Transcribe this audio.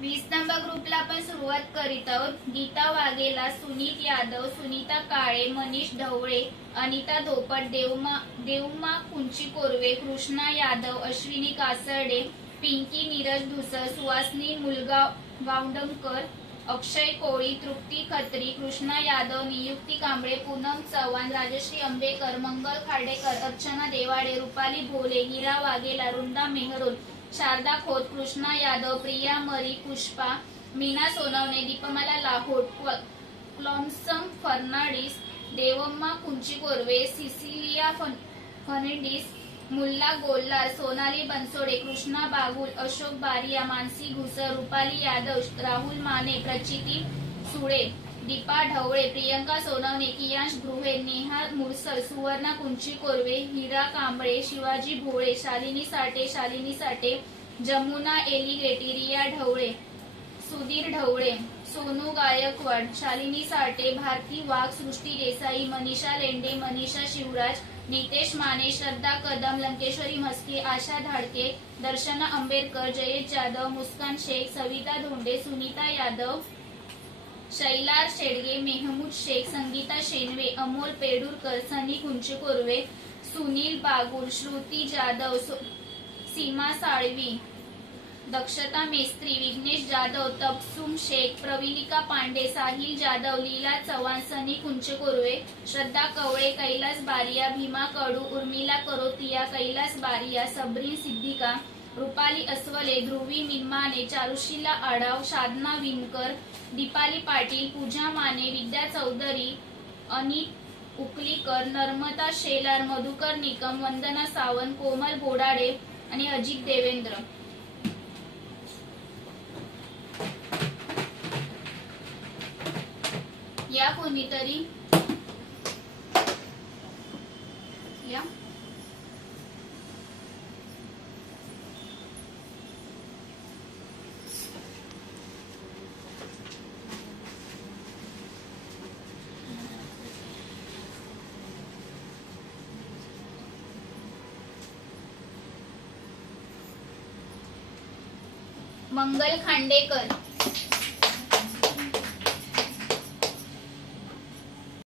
20 number ग्रुपला आपण सुरुवात करीत आहोत। गीता वाघेला, सुनीत यादव, सुनीता काळे, मनीष ढवळे, अनिता धोपट, देवमा कुंची कोरवे, कृष्णा यादव, अश्विनी कासर्डे, पिंकी नीरज धुसर, सुहासनी मुलगावंडकर, अक्षय कोळी, तृप्ती खत्री, कृष्णा यादव, नियुक्ती कांबळे, पूनम चव्हाण, राजश्री अंबेकर, मंगल खार्डेकर, अर्चना देवाडे, रुपाली भोले, हीरा वाघेला, वृंदा मेहरोल, शारदा खोत, कृष्णा यादव, प्रिया मरी, पुष्पा, मीना सोनवणे, दीपमाला लाहोट, क्लॉन्सम फर्नांडिस, देवम्मा कुंची कोरवे, सिसिलिया फर्नांडिस, मुल्ला गोल्लार, सोनाली बनसोडे, कृष्णा बागुल, अशोक बारिया, मानसी घुसर, रुपाली यादव, राहुल माने, प्रचिती सुळे, दीपा ढवळे, प्रियंका सोनवणे, कियांश गृहे, नेहा मुरसर, सुवर्णा कुंची कोरवे, हीरा कांबळे, शिवाजी भोळे, शालिनी साठे, जमुना एलिगेटी, रिया ढवळे, सुधीर ढवळे, सोनू गायकवाड, शालिनी साठे, भारती वाघ, सृष्टी देसाई, मनीषा लेंडे, मनीषा शिवराज, नितेश माने, श्रद्धा कदम, लंकेश्वरी म्हस्के, आशा धाडके, दर्शना अंबेडकर, जयेश जाधव, मुस्कान शेख, सविता धोंडे, सुनीता यादव, शैलार शेडगे, मेहमूद शेख, संगीता शेनवे, अमोल पेडुरकर, सनी कुंची कोरवे, सुनील बागुल, श्रुती जाधव, सीमा साळवी, दक्षता मेस्त्री, विघ्नेश जाधव, तबसुम शेख, प्रवीलिका पांडे, साहिल जाधव, लीला चव्हाण, सनी कुंचे कोरवे, श्रद्धा कवळे, कैलास बारिया, भीमा कडू, उर्मिला करोतिया, कैलास बारिया, सबरीन सिद्दीका, रुपाली अस्वले, ध्रुवी मिनमाने, चारुशीला आडाव, साधना विनकर, दीपाली पाटील, पूजा माने, विद्या चौधरी, अनित उकलीकर, नर्मदा शेलार, मधुकर निकम, वंदना सावंत, कोमल बोडाडे आणि अजित देवेंद्र। या कोणीतरी या मंगल खांडेकर,